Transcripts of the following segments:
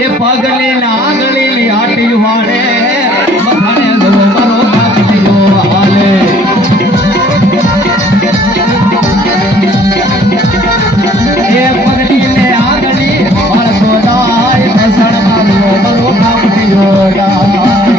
એ પગલી નાગલી આટી વાડે મથાને જવો મારો કાપીઓ હાલે એ પગલી ને આગલી વાળતો દાય મસણ મારો મારો કાપીઓ દાય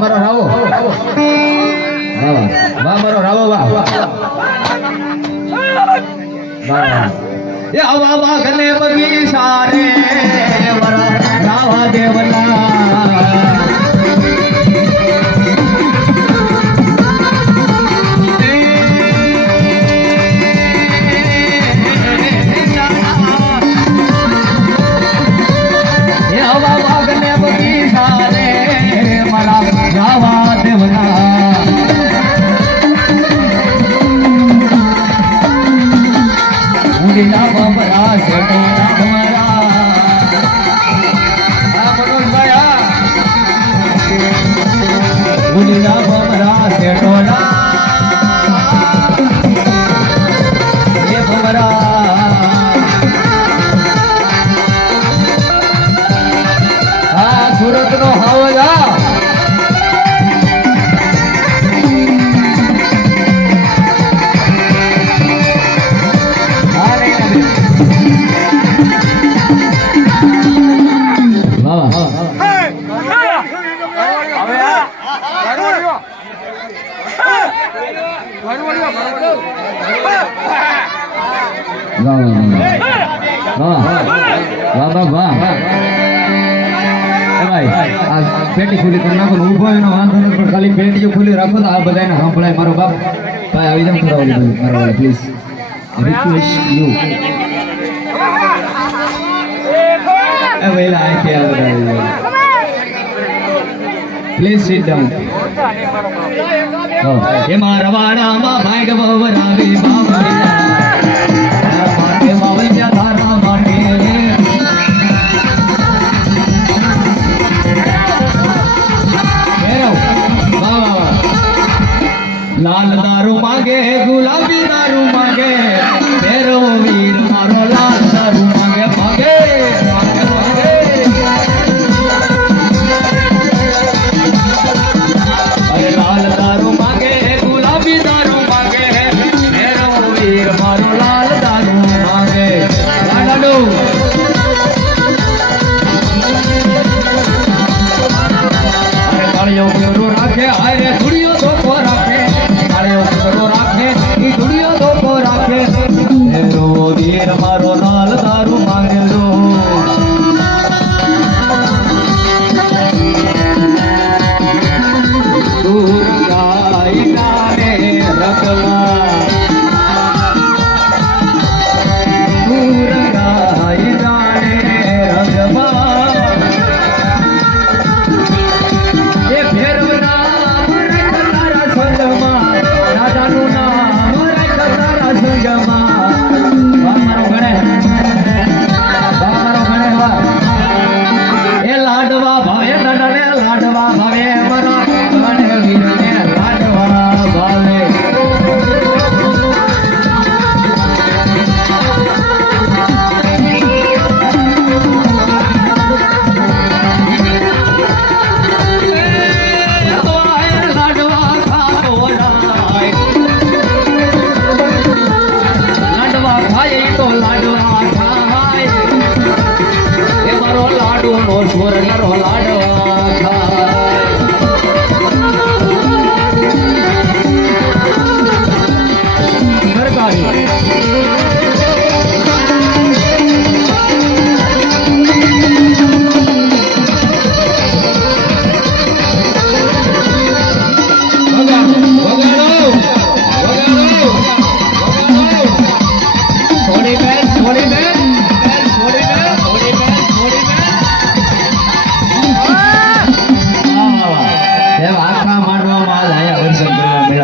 મારો રાવો મારો રાવો એ આવા વાઘને બગીચા રે રાવા દેવલા સુરત નો હાવલા પેટી ખુલી કરી નાખો ઉભો એનો વાંધો નથી પણ ખાલી પેટી ખુલી રાખો તો આ બધાને સાંભળાય મારો બાપ ભાઈ આવી જાવ થોડા મારો પ્લીઝ રિક્વેસ્ટ યુ એ વેલા આઈ કે આ પ્લીઝ સિટ ડાઉન એ મારા વાડામાં ભાઈ ગવરાવી બાબા માટે માવૈયા ધારા માટે लाल दारू मांगे गुलाबी दारू मांगे तेरो वीर मारो लाल दारू मांगे मांगे मांगे मांगे अरे लाल दारू मांगे गुलाबी दारू मांगे तेरो वीर मारो लाल दारू मांगे लाडो अरे कालियो पेरो राखे अरे धुड़ियो तो राखे રાખે ઈ દુનિયા તો રાખે વીર મારો લાલ દારૂ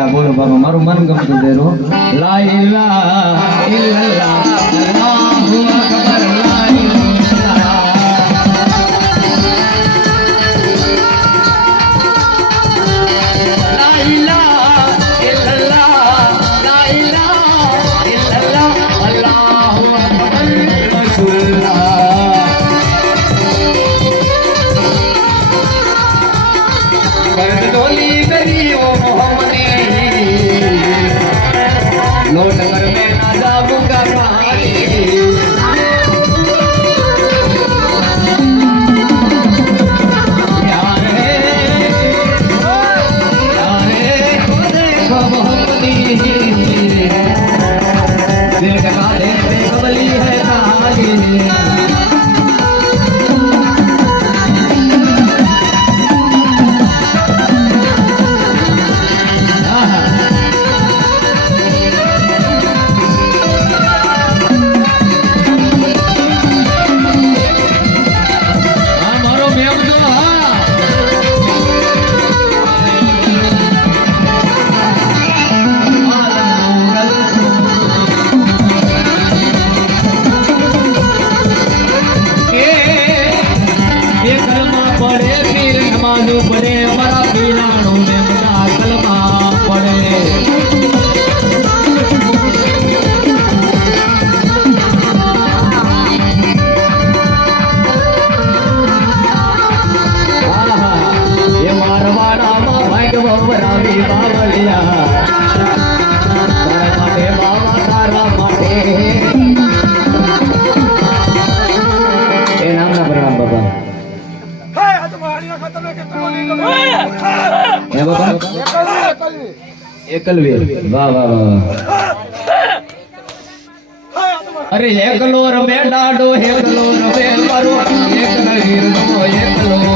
હા બોલો બાબા મારું મન ગમતું દેરો લા ઇલાહા ઇલ્લલ્લાહ અલ્લાહુ અકબર લા ઇલાહા લા ઇલાહા ઇલ્લલ્લાહ લા ઇલાહા ઇલ્લલ્લાહ અલ્લાહુ અકબર રસૂલુલ્લાહ कर डोली मेरी वो मोहम्मदी लौट कर मैं ना जाऊंगा कहानी यार है देखो मोहम्मदी दिल का देखते कबली है कहानी પડે મારા પીરાણો ને બધા કલમા પડે એ મારવાડામાં ભાગવ રામી બાવલિયા તારા માટે બાબા તારા માટે એ નામના પ્રણામ બાબા એકલવીર વાહ વાહ વાહ અરે એકલો રમે ડાડો એકલો રમે મારો એકલવીર નો એકલો